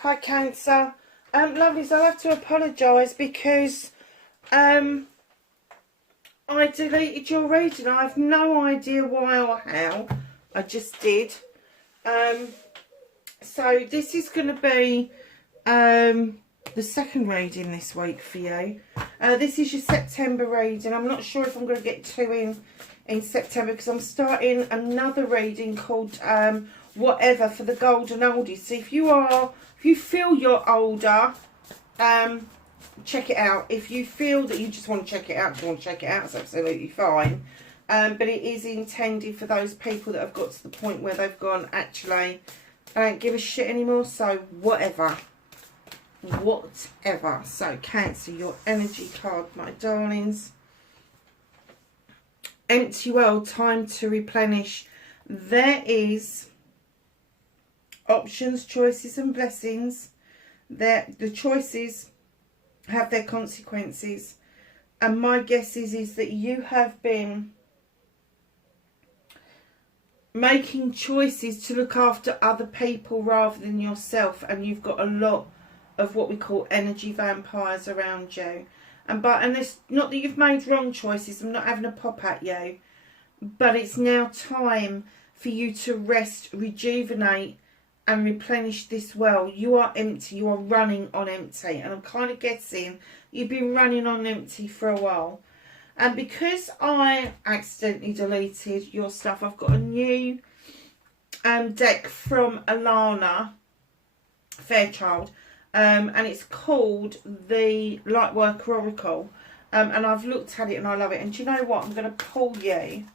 Hi Cancer. Lovelies, I'll have to apologise because I deleted your reading. I have no idea why or how. I just did. So this is going to be the second reading this week for you. This is your September reading. I'm not sure if I'm going to get two in September because I'm starting another reading called Whatever for the Golden Oldies. So if you feel you're older, check it out. If you feel that you just want to check it out, it's absolutely fine. But it is intended for those people that have got to the point where they've gone, actually, I don't give a shit anymore, so whatever. Whatever. So Cancer, your energy card, my darlings. Empty world, time to replenish. There is options, choices and blessings. The choices have their consequences. And my guess is that you have been making choices to look after other people rather than yourself. And you've got a lot of what we call energy vampires around you. And it's not that you've made wrong choices. I'm not having a pop at you. But it's now time for you to rest, rejuvenate and replenish this well. You are empty. You are running on empty. And I'm kind of guessing you've been running on empty for a while. And because I accidentally deleted your stuff, I've got a new deck from Alana Fairchild. And it's called the Lightworker Oracle. And I've looked at it and I love it. And do you know what? I'm going to pull you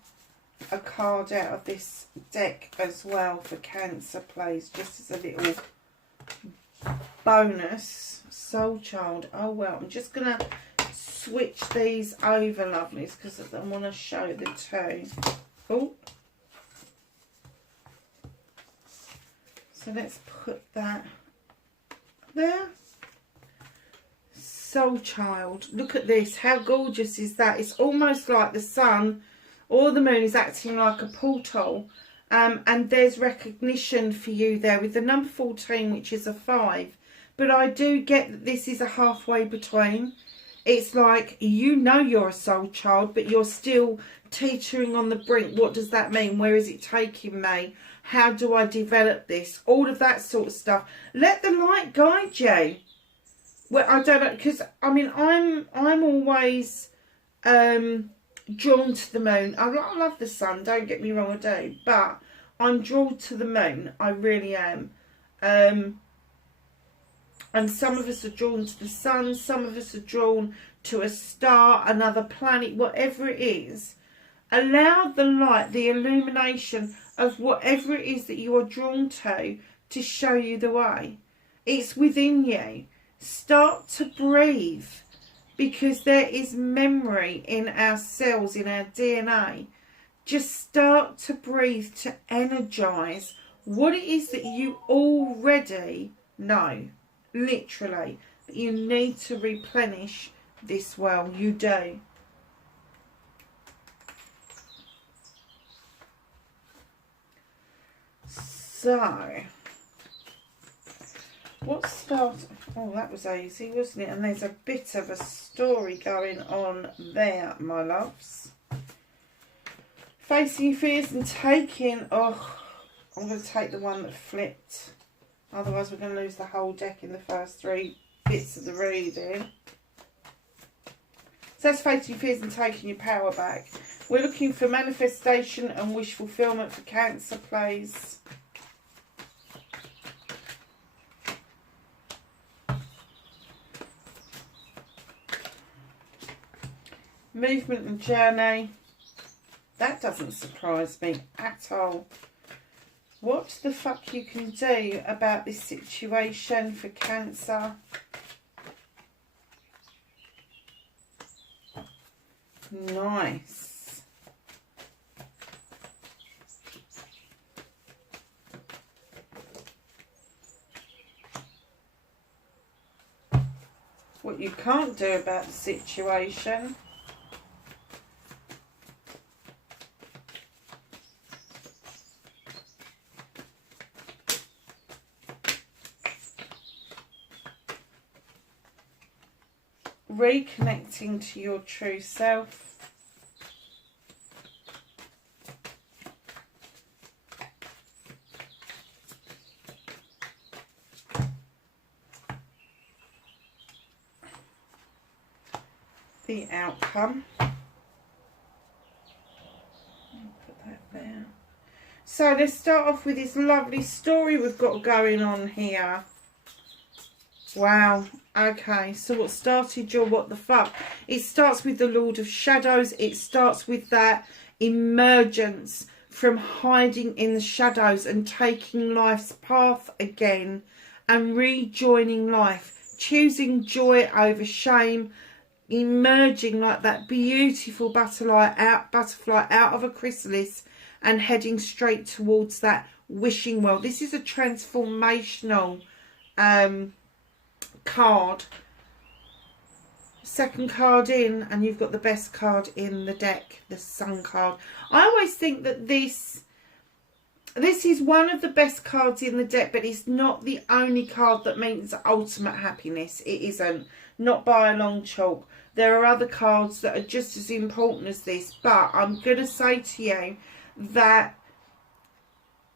a card out of this deck as well for Cancer, please, just as a little bonus. Soul Child. Oh well, I'm just gonna switch these over, lovelies, because I want to show the two. Oh, so let's put that there. Soul Child, look at this. How gorgeous is that? It's almost like the sun or the moon is acting like a portal, and there's recognition for you there with the number 14, which is a 5. But I do get that this is a halfway between. It's like, you know you're a soul child, but you're still teetering on the brink. What does that mean? Where is it taking me? How do I develop this? All of that sort of stuff. Let the light guide you. Well, I don't know, because I mean, I'm always drawn to the moon. I love the sun, don't get me wrong, I do, but I'm drawn to the moon. I really am. And some of us are drawn to the sun, some of us are drawn to a star, another planet, whatever it is. Allow the light, the illumination of whatever it is that you are drawn to show you the way. It's within you. Start to breathe, because there is memory in our cells, in our DNA. Just start to breathe, to energise what it is that you already know, literally. But you need to replenish this well. You do. So, what started... Oh, that was easy, wasn't it? And there's a bit of a story going on there, my loves. Facing your fears and taking... Oh, I'm going to take the one that flipped. Otherwise, we're going to lose the whole deck in the first 3 bits of the reading. So that's facing your fears and taking your power back. We're looking for manifestation and wish fulfillment for Cancer, please. Movement and journey. That doesn't surprise me at all. What the fuck you can do about this situation for Cancer? Nice. What you can't do about the situation. reconnecting to your true self. The outcome. Put that there. So let's start off with this lovely story we've got going on here. Wow. Okay, so what started your what the fuck? It starts with the Lord of Shadows. It starts with that emergence from hiding in the shadows and taking life's path again and rejoining life, choosing joy over shame, emerging like that beautiful butterfly out of a chrysalis and heading straight towards that wishing world. This is a transformational card. Second card in, and you've got the best card in the deck, the Sun card. I always think that this is one of the best cards in the deck, but it's not the only card that means ultimate happiness. It isn't, not by a long chalk. There are other cards that are just as important as this, but I'm going to say to you that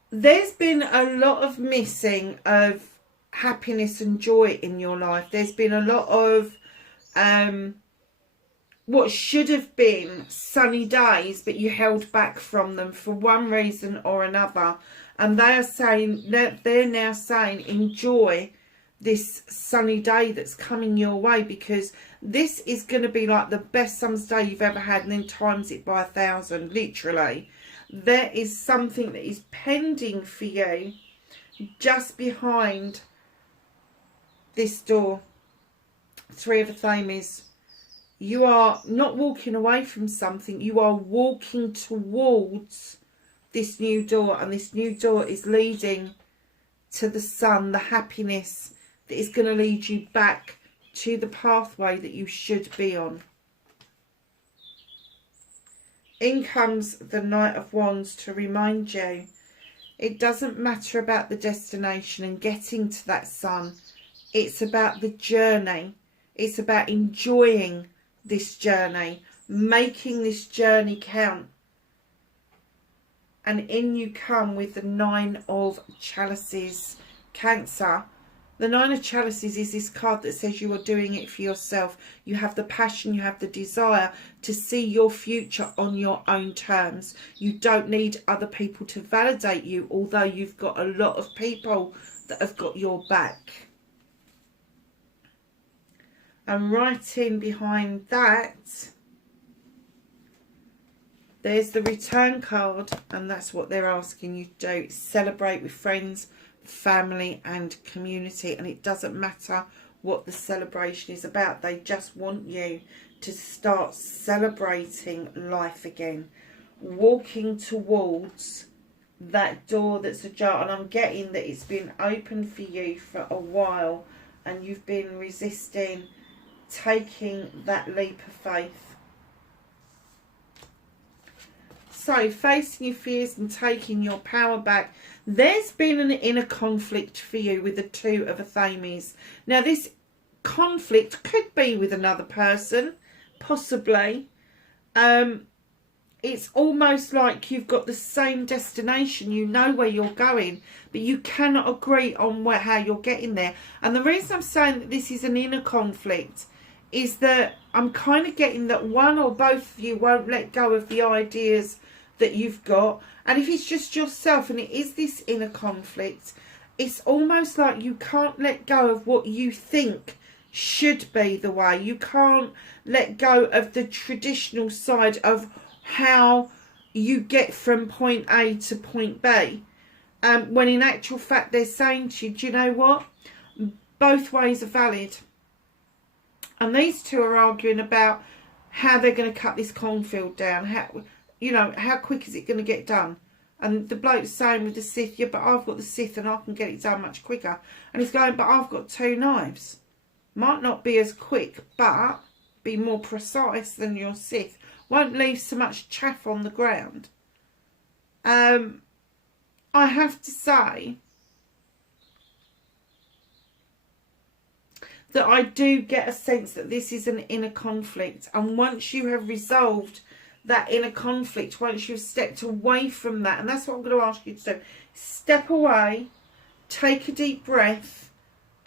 there's been a lot of missing of happiness and joy in your life. There's been a lot of what should have been sunny days, but you held back from them for one reason or another. And they are saying that they're now saying enjoy this sunny day that's coming your way, because this is going to be like the best summer's day you've ever had, and then times it by 1,000, literally. There is something that is pending for you just behind this door. Three of Athames. You are not walking away from something, you are walking towards this new door, and this new door is leading to the sun, the happiness that is going to lead you back to the pathway that you should be on. In comes the Knight of Wands to remind you it doesn't matter about the destination and getting to that sun. It's about the journey. It's about enjoying this journey, making this journey count. And in you come with the Nine of Chalices, Cancer. The Nine of Chalices is this card that says you are doing it for yourself. You have the passion, you have the desire to see your future on your own terms. You don't need other people to validate you, although you've got a lot of people that have got your back. And right in behind that, there's the Return card, and that's what they're asking you to do. Celebrate with friends, family and community, and it doesn't matter what the celebration is about. They just want you to start celebrating life again, walking towards that door that's ajar. And I'm getting that it's been open for you for a while and you've been resisting taking that leap of faith. So, facing your fears and taking your power back. There's been an inner conflict for you with the Two of Athames. Now, this conflict could be with another person, possibly. It's almost like you've got the same destination. You know where you're going, but you cannot agree on how you're getting there. And the reason I'm saying that this is an inner conflict is that I'm kind of getting that one or both of you won't let go of the ideas that you've got. And if it's just yourself and it is this inner conflict, it's almost like you can't let go of what you think should be the way. You can't let go of the traditional side of how you get from point A to point B. When in actual fact they're saying to you, do you know what? Both ways are valid. And these two are arguing about how they're going to cut this cornfield down. How quick is it going to get done? And the bloke's saying with the Sith, yeah, but I've got the Sith and I can get it done much quicker. And he's going, but I've got two knives. Might not be as quick, but be more precise than your Sith. Won't leave so much chaff on the ground. I have to say that I do get a sense that this is an inner conflict. And once you have resolved that inner conflict, once you've stepped away from that, and that's what I'm going to ask you to do, step away, take a deep breath,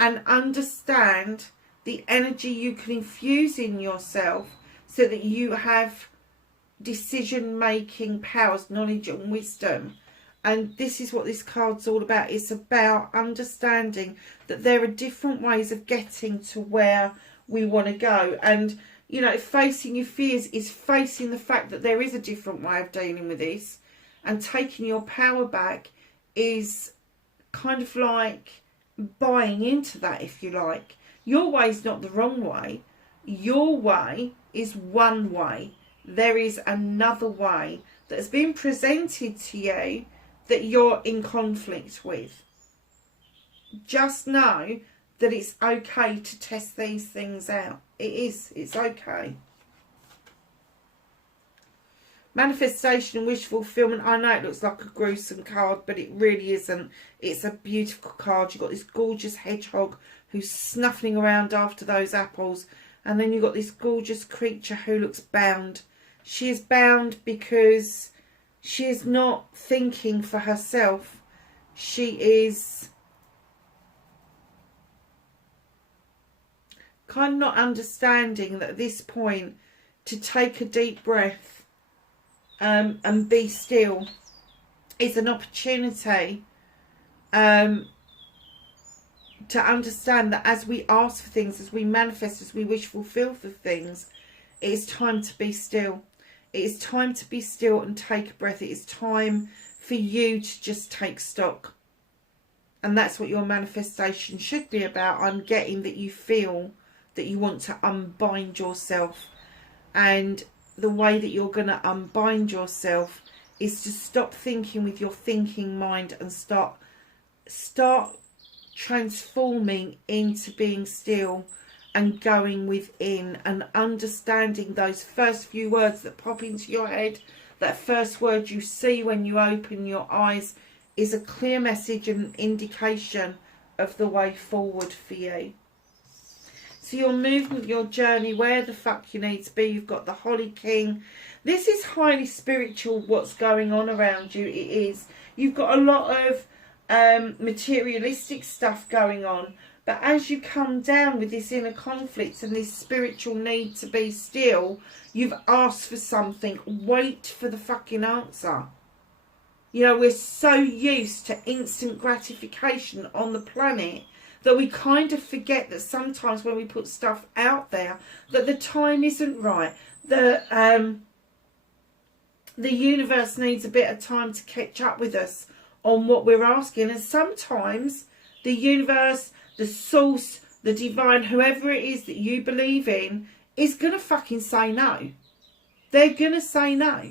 and understand the energy you can infuse in yourself so that you have decision-making powers, knowledge and wisdom. And this is what this card's all about. It's about understanding that there are different ways of getting to where we want to go. And, you know, facing your fears is facing the fact that there is a different way of dealing with this. And taking your power back is kind of like buying into that, if you like. Your way is not the wrong way. Your way is one way. There is another way that has been presented to you that you're in conflict with. Just know that it's okay to test these things out. It is. It's okay. Manifestation and wish fulfillment. I know it looks like a gruesome card, but it really isn't. It's a beautiful card. You've got this gorgeous hedgehog who's snuffling around after those apples. And then you've got this gorgeous creature who looks bound. She is bound because she is not thinking for herself. She is kind of not understanding that at this point to take a deep breath and be still is an opportunity to understand that as we ask for things, as we manifest, as we wish fulfill for things, it is time to be still. It is time to be still and take a breath. It is time for you to just take stock. And that's what your manifestation should be about. I'm getting that you feel that you want to unbind yourself. And the way that you're going to unbind yourself is to stop thinking with your thinking mind and start transforming into being still and going within and understanding those first few words that pop into your head. That first word you see when you open your eyes is a clear message and indication of the way forward for you. So your movement, your journey, where the fuck you need to be. You've got the Holly King. This is highly spiritual, what's going on around you. It is. You've got a lot of materialistic stuff going on. But as you come down with this inner conflict and this spiritual need to be still, you've asked for something. Wait for the fucking answer. You know, we're so used to instant gratification on the planet that we kind of forget that sometimes when we put stuff out there, that the time isn't right. The universe needs a bit of time to catch up with us on what we're asking. And sometimes the universe, the source, the divine, whoever it is that you believe in, is going to fucking say no. They're going to say no.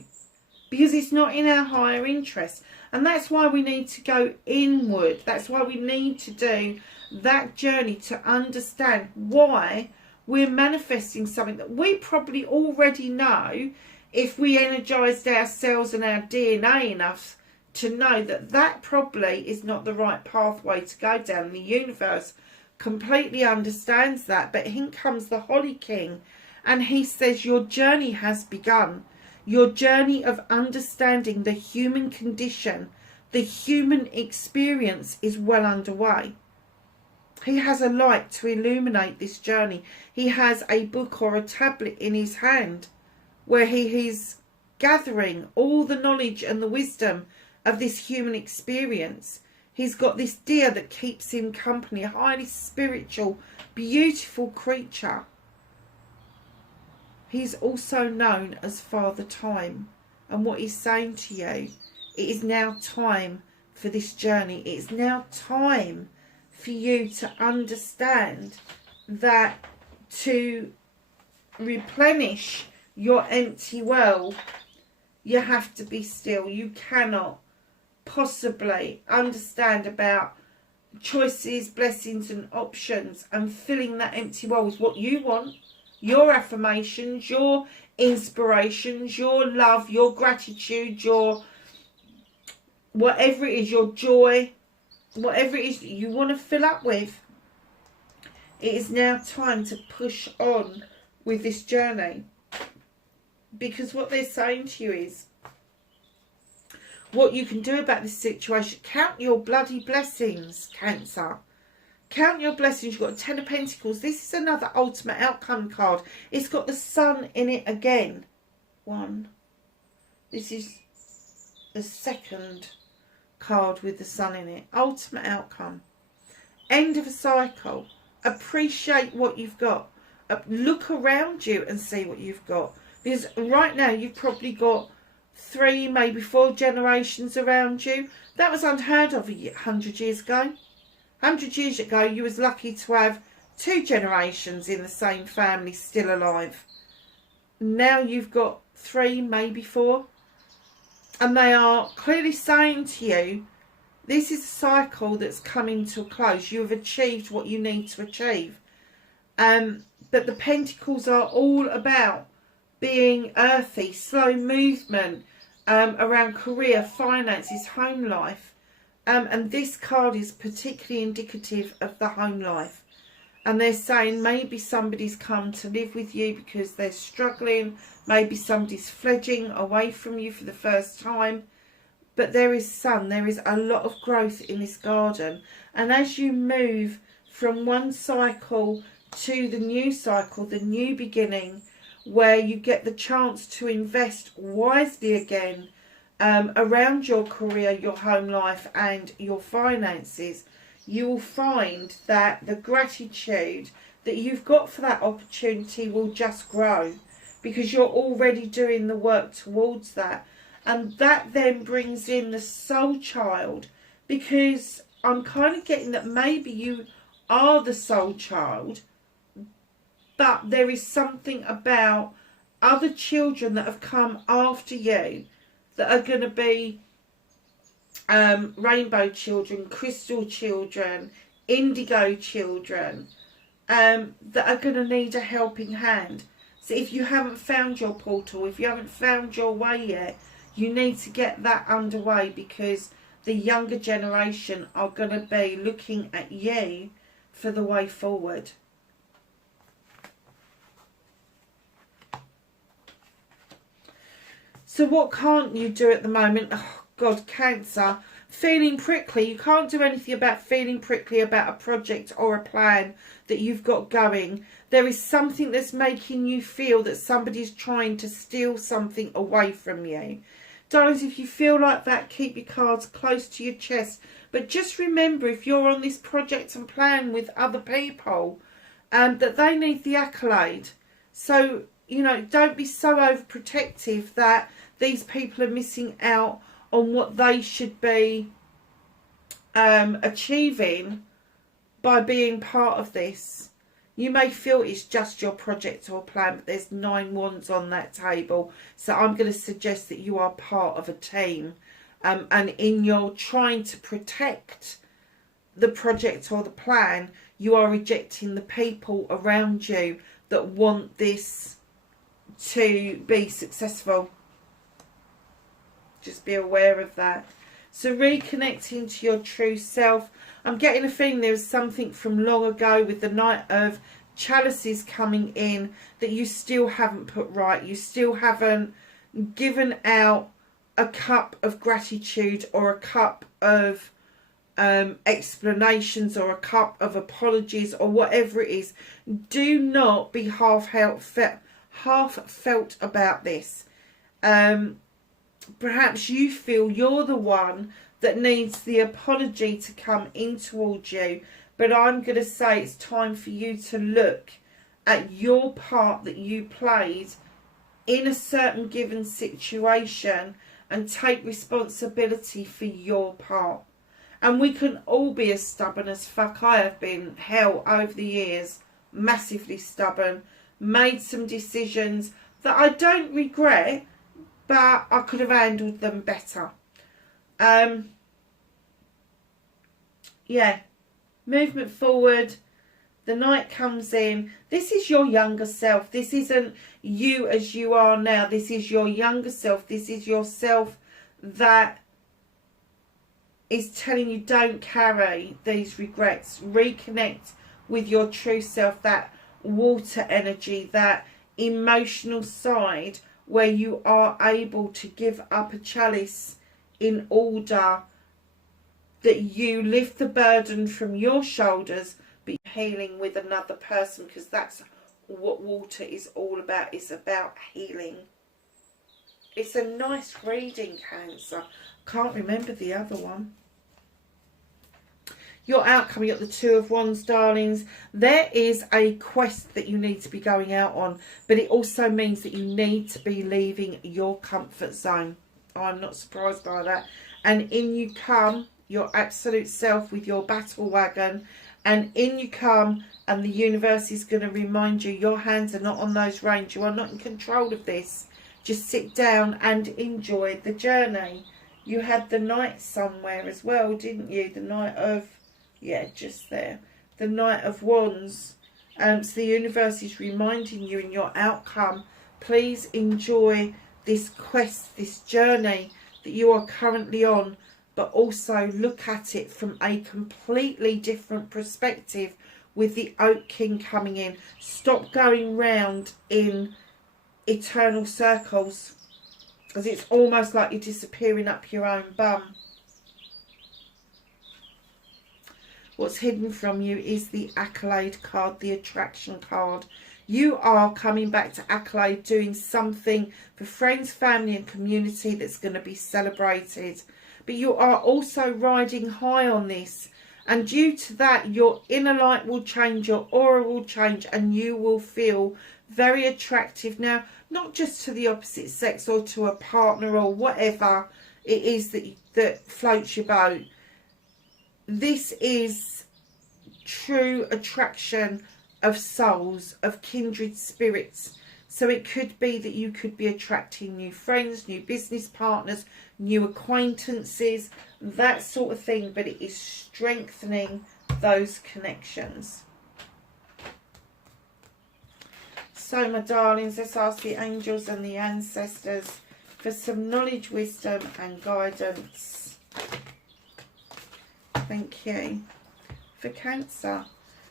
Because it's not in our higher interest. And that's why we need to go inward. That's why we need to do that journey to understand why we're manifesting something that we probably already know if we energized ourselves and our DNA enough to know that that probably is not the right pathway to go down. The universe completely understands that. But here comes the Holly King, and he says your journey has begun. Your journey of understanding the human condition, the human experience is well underway. He has a light to illuminate this journey. He has a book or a tablet in his hand where he is gathering all the knowledge and the wisdom of this human experience. He's got this deer that keeps him company, a highly spiritual, beautiful creature. He's also known as Father Time. And what he's saying to you, it is now time for this journey. It is now time for you to understand that to replenish your empty well, you have to be still. You cannot possibly understand about choices, blessings and options and filling that empty well with what you want, your affirmations, your inspirations, your love, your gratitude, your whatever it is, your joy, whatever it is that you want to fill up with. It is now time to push on with this journey. Because what they're saying to you is, what you can do about this situation, count your bloody blessings, Cancer. Count your blessings. You've got 10 of Pentacles. This is another ultimate outcome card. It's got the sun in it again. One. This is the second card with the sun in it. Ultimate outcome. End of a cycle. Appreciate what you've got. Look around you and see what you've got. Because right now you've probably got 3, maybe 4 generations around you. That was unheard of 100 years ago. 100 years ago you was lucky to have 2 generations in the same family still alive. Now you've got 3, maybe 4. And they are clearly saying to you, this is a cycle that's coming to a close. You have achieved what you need to achieve. But the Pentacles are all about being earthy, slow movement around career, finances, home life. And this card is particularly indicative of the home life. And they're saying maybe somebody's come to live with you because they're struggling. Maybe somebody's fledging away from you for the first time. But there is sun. There is a lot of growth in this garden. And as you move from one cycle to the new cycle, the new beginning, where you get the chance to invest wisely again around your career, your home life and your finances, you will find that the gratitude that you've got for that opportunity will just grow because you're already doing the work towards that. And that then brings in the soul child, because I'm kind of getting that maybe you are the soul child, but there is something about other children that have come after you that are going to be rainbow children, crystal children, indigo children, that are going to need a helping hand. So if you haven't found your portal, if you haven't found your way yet, you need to get that underway, because the younger generation are going to be looking at you for the way forward. So what can't you do at the moment? Oh God, Cancer. Feeling prickly. You can't do anything about feeling prickly about a project or a plan that you've got going. There is something that's making you feel that somebody's trying to steal something away from you. Darlings, if you feel like that, keep your cards close to your chest. But just remember, if you're on this project and plan with other people, that they need the accolade. So, you know, don't be so overprotective that these people are missing out on what they should be achieving by being part of this. You may feel it's just your project or plan, but there's 9 wands on that table. So I'm going to suggest that you are part of a team. And in your trying to protect the project or the plan, you are rejecting the people around you that want this to be successful. Just be aware of that. So reconnecting to your true self. I'm getting a feeling there is something from long ago with the Knight of Chalices coming in that you still haven't put right. You still haven't given out a cup of gratitude or a cup of explanations or a cup of apologies or whatever it is. Do not be half felt about this. Perhaps you feel you're the one that needs the apology to come in towards you, but I'm going to say it's time for you to look at your part that you played in a certain given situation and take responsibility for your part. And we can all be as stubborn as fuck. I have been, hell, over the years, massively stubborn, made some decisions that I don't regret, but I could have handled them better. Yeah, movement forward. The Knight comes in. This is your younger self. This isn't you as you are now. This is your younger self. This is yourself that is telling you don't carry these regrets. Reconnect with your true self, that water energy, that emotional side where you are able to give up a chalice in order that you lift the burden from your shoulders, but you're healing with another person, because that's what water is all about. It's about healing. It's a nice reading, Cancer. Can't remember the other one. Your outcome, you got the Two of Wands, darlings. There is a quest that you need to be going out on, but it also means that you need to be leaving your comfort zone. I'm not surprised by that. And in you come your absolute self with your battle wagon, and in you come, and the universe is going to remind you your hands are not on those reins. You are not in control of this. Just sit down and enjoy the journey. You had the Knight somewhere as well, didn't you? The Knight of... yeah, just there. The Knight of Wands. So the universe is reminding you in your outcome, please enjoy this quest, this journey that you are currently on, but also look at it from a completely different perspective with the Oak King coming in. Stop going round in eternal circles, because it's almost like you're disappearing up your own bum. What's hidden from you is the Accolade card, the Attraction card. You are coming back to Accolade, doing something for friends, family and community that's going to be celebrated. But you are also riding high on this. And due to that, your inner light will change, your aura will change, and you will feel very attractive now. Not just to the opposite sex or to a partner or whatever it is that floats your boat. This is true attraction of souls, of kindred spirits. So it could be that you could be attracting new friends, new business partners, new acquaintances, that sort of thing. But it is strengthening those connections. So, my darlings, let's ask the angels and the ancestors for some knowledge, wisdom and guidance. Thank you. For Cancer.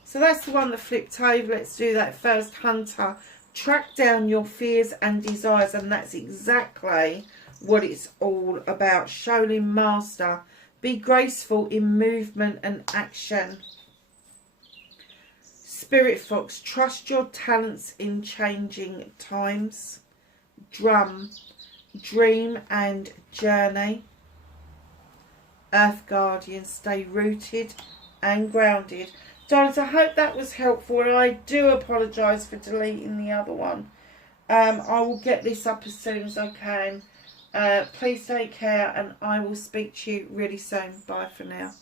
So that's the one that flipped over. Let's do that first. Hunter. Track down your fears and desires. And that's exactly what it's all about. Shaolin Master. Be graceful in movement and action. Spirit Fox. Trust your talents in changing times. Drum. Dream and journey. Earth Guardian. Stay rooted and grounded. Darlings, I hope that was helpful, and I do apologise for deleting the other one. I will get this up as soon as I can. Please take care, and I will speak to you really soon. Bye for now.